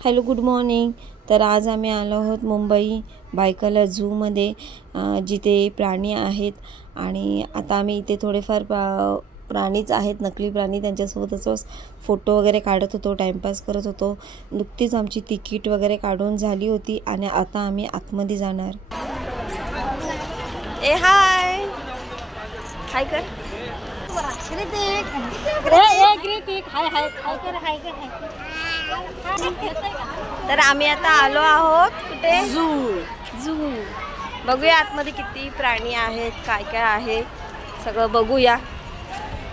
Hello good morning. तर आज आम्ही आलो आहोत मुंबई बायकला झूमध्ये, जिथे प्राणी आहेत आणि आता आम्ही इथे थोडेफार प्राणीच आहेत, नकली प्राणी, त्यांच्यासोबतच फोटो वगैरे काढत होतो, टाइमपास करत होतो। नुकतीच आमची तिकीट वगैरे काढून झाली होती आणि आता आम्ही आतमध्ये जाणार। ए हाय हाय कर तर आम्ही आता आलो आहोत कुठे, झू। बघूया आतमध्ये किती प्राणी आहेत, काय काय आहे सगळं बघूया,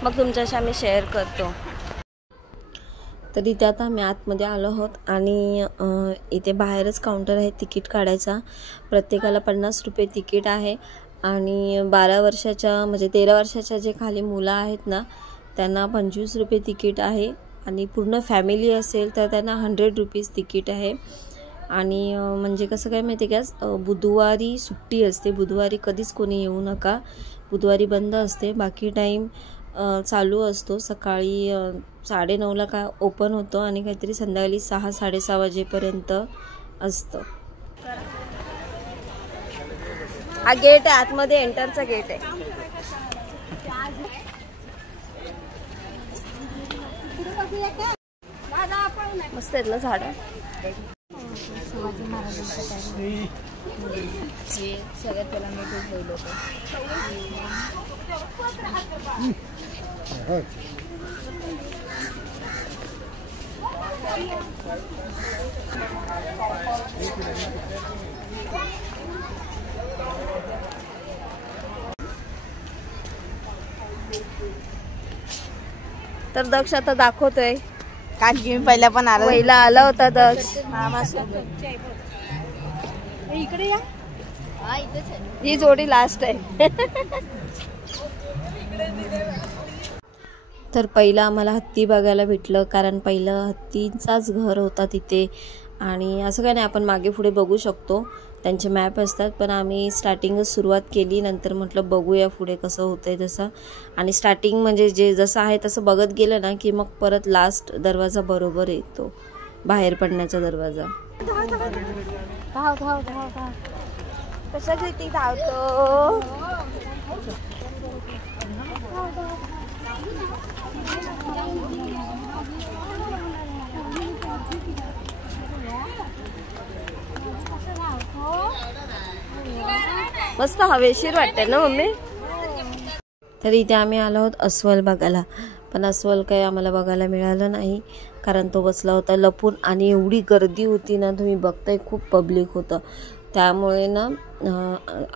मग तुमच्याशी आम्ही शेअर करतो। तर इथे आता आम्ही आतमध्ये आलो आहोत आणि इथे बाहेरच काउंटर आहे तिकीट काढायचा। प्रत्येकाला 50 रुपये तिकीट आहे आणि 12 वर्षाच्या म्हणजे 13 वर्षाच्या जे खाली मुलं आहेत ना, त्यांना 25 रुपये तिकीट आहे आणि पूर्ण फॅमिली असेल तर त्यांना 100 रुपीज तिकीट आहे। आणि म्हणजे कसं काय माहिती आहे का, बुधवारी सुट्टी असते, बुधवारी कधीच कोणी येऊ नका, बुधवारी बंद असते, बाकी टाईम चालू असतो। सकाळी 9:30ला का ओपन होतो आणि काहीतरी संध्याकाळी 6-6:30 वाजेपर्यंत असतं। हा गेट आहे, आतमध्ये एंटरचा गेट आहे। मस्त आहेत ना झाडं, शिवाजी महाराजांच्या टाइम हे सगळ्यात पहिला मी ठेवलं होतं। तर दक्ष आता दाखवतोय, काल की पहिला पण आला, पहिला आला होता दक्ष। इकडे या, ही जोडी लास्ट आहे। तर पहिला आम्हाला हत्ती बघायला भेटलं, कारण पहिलं हत्तींचाच घर होता तिथे। आणि असं काय नाही, आपण मागे पुढे बघू शकतो, त्यांचे मॅप असतात, पण आम्ही स्टार्टिंगच सुरुवात केली, नंतर म्हटलं बघूया पुढे कसं होतंय तसं। आणि स्टार्टिंग म्हणजे जे जसं आहे तसं बघत गेलं ना की मग परत लास्ट दरवाजा बरोबर येतो, बाहेर पडण्याचा दरवाजा। धाव धाव धाव धाव, कशासाठी धावतो? मस्त हवेशीर वाटते ना मम्मी। तर इथे आम्ही आलो आहोत अस्वल बघायला, पण अस्वल काही आम्हाला बघायला मिळालं नाही, कारण तो बसला होता लपून आणि एवढी गर्दी होती ना, तुम्ही बघताय खूप पब्लिक होतं, त्यामुळे ना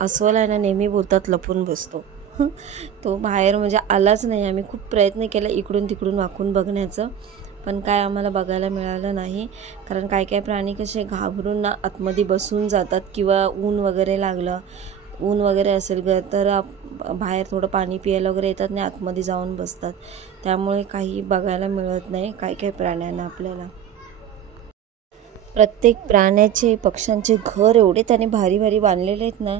अस्वल आहे ना नेहमी बोलतात लपून बसतो। तो बाहेर म्हणजे आलाच नाही। आम्ही खूप प्रयत्न केला इकडून तिकडून वाकून बघण्याचं, पण काय आम्हाला बघायला मिळालं नाही, कारण काय काय प्राणी कसे घाबरून ना आतमध्ये बसून जातात, किंवा ऊन वगैरे लागलं, ऊन वगैरे असेल तर बाहेर थोडं पाणी प्यायला वगैरे येतात आणि आतमध्ये जाऊन बसतात, त्यामुळे काही बघायला मिळत नाही काय काय प्राण्यांना आपल्याला। प्रत्येक प्राण्याचे पक्ष्यांचे घर एवढे त्याने भारी भारी बांधलेले आहेत ना,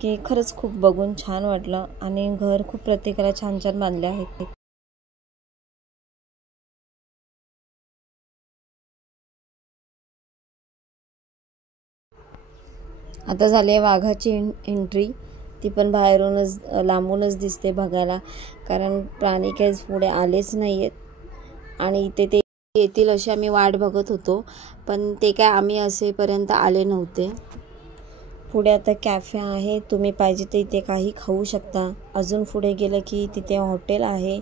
की खरंच खूप बघून छान वाटलं, आणि घर खूप प्रत्येकाला छान छान बांधले आहेत। आता झाली आहे वाघाची एंट्री, ती पण बाहेरूनच लांबूनच दिसते बघायला, कारण प्राणी काही पुढे आलेच नाही आहेत आणि इथे ते येतील अशी आम्ही वाट बघत होतो, पण ते काय आम्ही असेपर्यंत आले नव्हते। पुढे आता कॅफे आहे, तुम्ही पाहिजे तर इथे काही खाऊ शकता। अजून पुढे गेलं की तिथे हॉटेल आहे,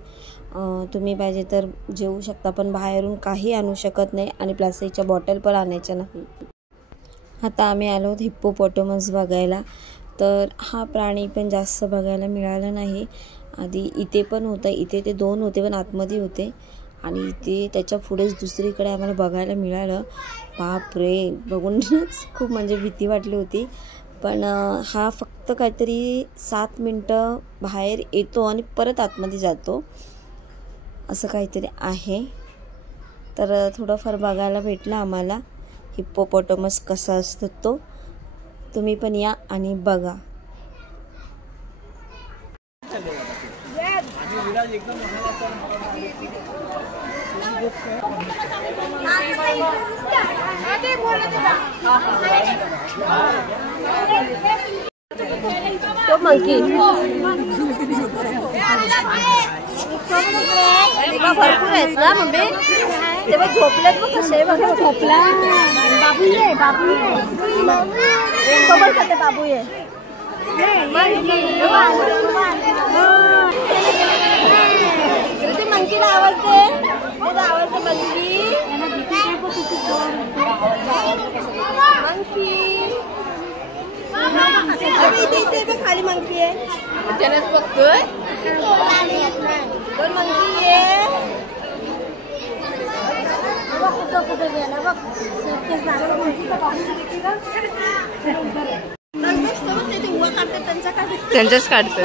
तुम्ही पाहिजे तर जेवू शकता, पण बाहेरून काही आणू शकत नाही आणि प्लास्टिकच्या बॉटल पण आणायच्या नाही। आता आम्ही आलो हिप्पोपॉटमस बघायला, तर हा प्राणी पण जास्त बघायला मिळाला नाही। आधी इथे पण होतं, इथे ते 2 होते पण आतमध्ये होते, आणि इथे त्याच्या पुढेच दुसरीकडे आम्हाला बघायला मिळालं। बापरे, बघूनच खूप म्हणजे भीती वाटली होती, पण हा फक्त काहीतरी 7 मिनटं बाहेर येतो आणि परत आतमध्ये जातो, असं काहीतरी आहे। तर थोडंफार बघायला भेटलं आम्हाला हिप्पोपॉटमस कसा असतो तो, तुम्ही पण या आणि बघा। तो मंकी भरपूर आहेत ना मम्मी. तेव्हा झोपलेत बघ कसे बघा. झोपला बाबू ये. बाबू खाते बाबू ये. मंकीला आवाज दे. आवाज दे मंकी. इथे खाली मंकी आहे. त्यालाच बघतोय. पण मंकी आहे. कुठे गेला बघ. त्यांच्याच काढतो.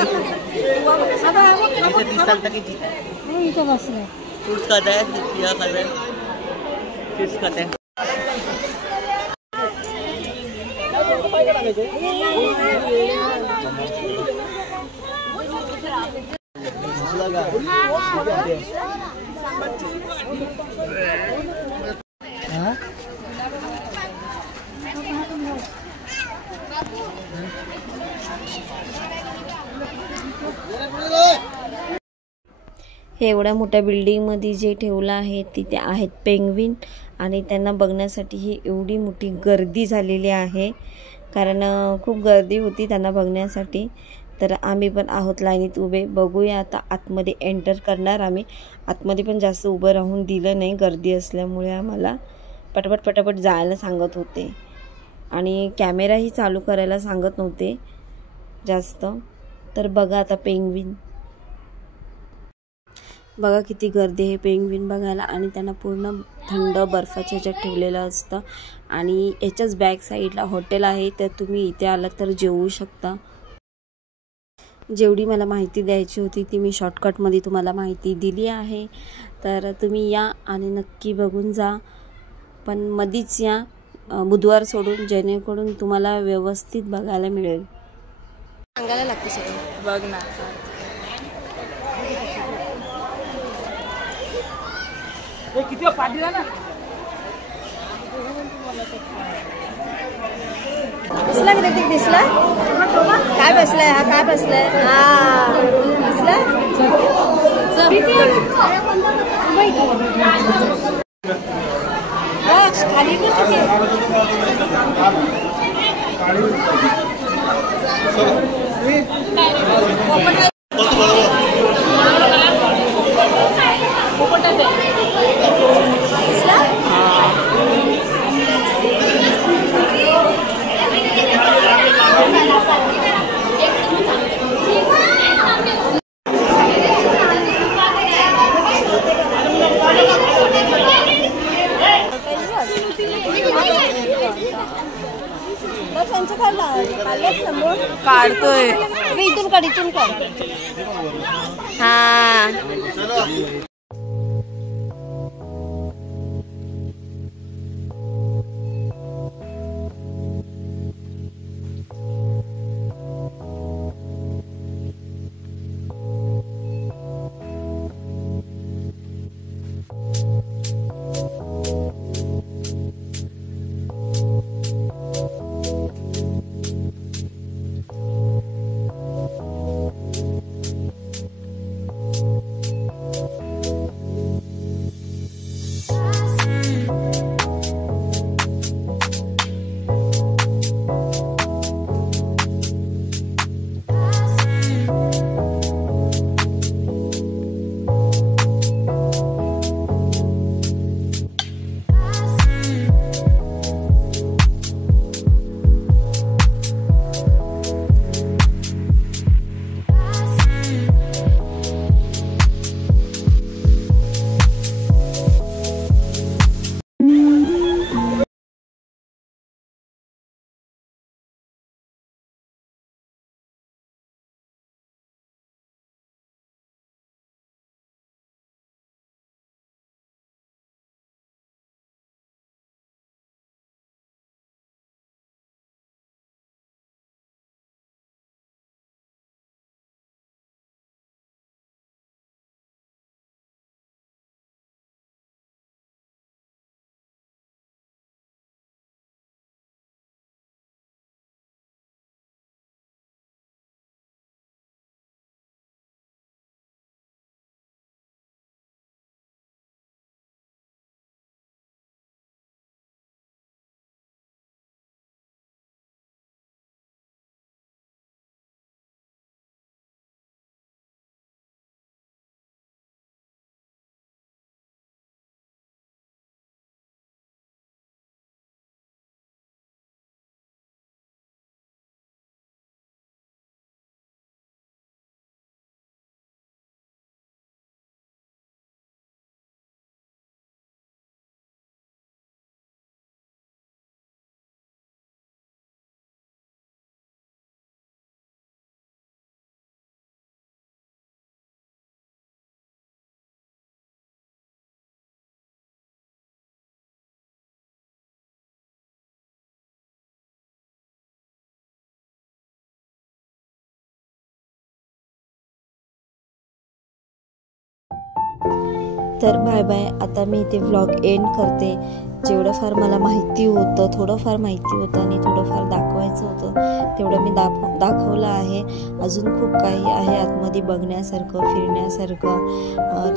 हे एवढ्या मोठ्या बिल्डिंगमध्ये जे ठेवलं आहे तिथे आहेत पेंग्विन आणि त्यांना बघण्यासाठी ही एवढी मोठी गर्दी झालेली आहे. कारण खूप गर्दी होती त्यांना बघण्यासाठी. तर आम्ही पण आहोत लाईनीत उभे. बघूया आता आतमध्ये एंटर करणार आम्ही. आतमध्ये पण जास्त उभं राहून दिलं नाही गर्दी असल्यामुळे. आम्हाला पटापट जायला सांगत होते आणि कॅमेराही चालू करायला सांगत नव्हते जास्त. तर बघा आता पेंग्विन बघा किती गर्दी आहे पेंग्विन बघायला. आणि त्यांना पूर्ण थंड बर्फाच्या ह्याच्यात ठेवलेलं असतं. आणि याच्याच बॅक साईडला हॉटेल आहे. तर तुम्ही इथे आलात तर जेवू शकता. जेवढी मला माहिती द्यायची होती ती मी शॉर्टकटमध्ये तुम्हाला माहिती दिली आहे. तर तुम्ही या आणि नक्की बघून जा. पण मधीच या बुधवार सोडून, जेणेकरून तुम्हाला व्यवस्थित बघायला मिळेल. सांगायला लागते सगळं. बघ ना. किती पाठी ना. दिसला की नाही? दिसला काय बसलाय हा? काय बसलाय हा? दिसला खाली काढतोय. इथून काढ. हा तर बाय बाय. आता मी इथे व्लॉग एंड करते. जेवढं फार मला माहिती होतं, थोडंफार माहिती होतं आणि थोडंफार दाखवायचं होतं तेवढं मी दाखवलं आहे. अजून खूप काही आहे आतमध्ये बघण्यासारखं, फिरण्यासारखं.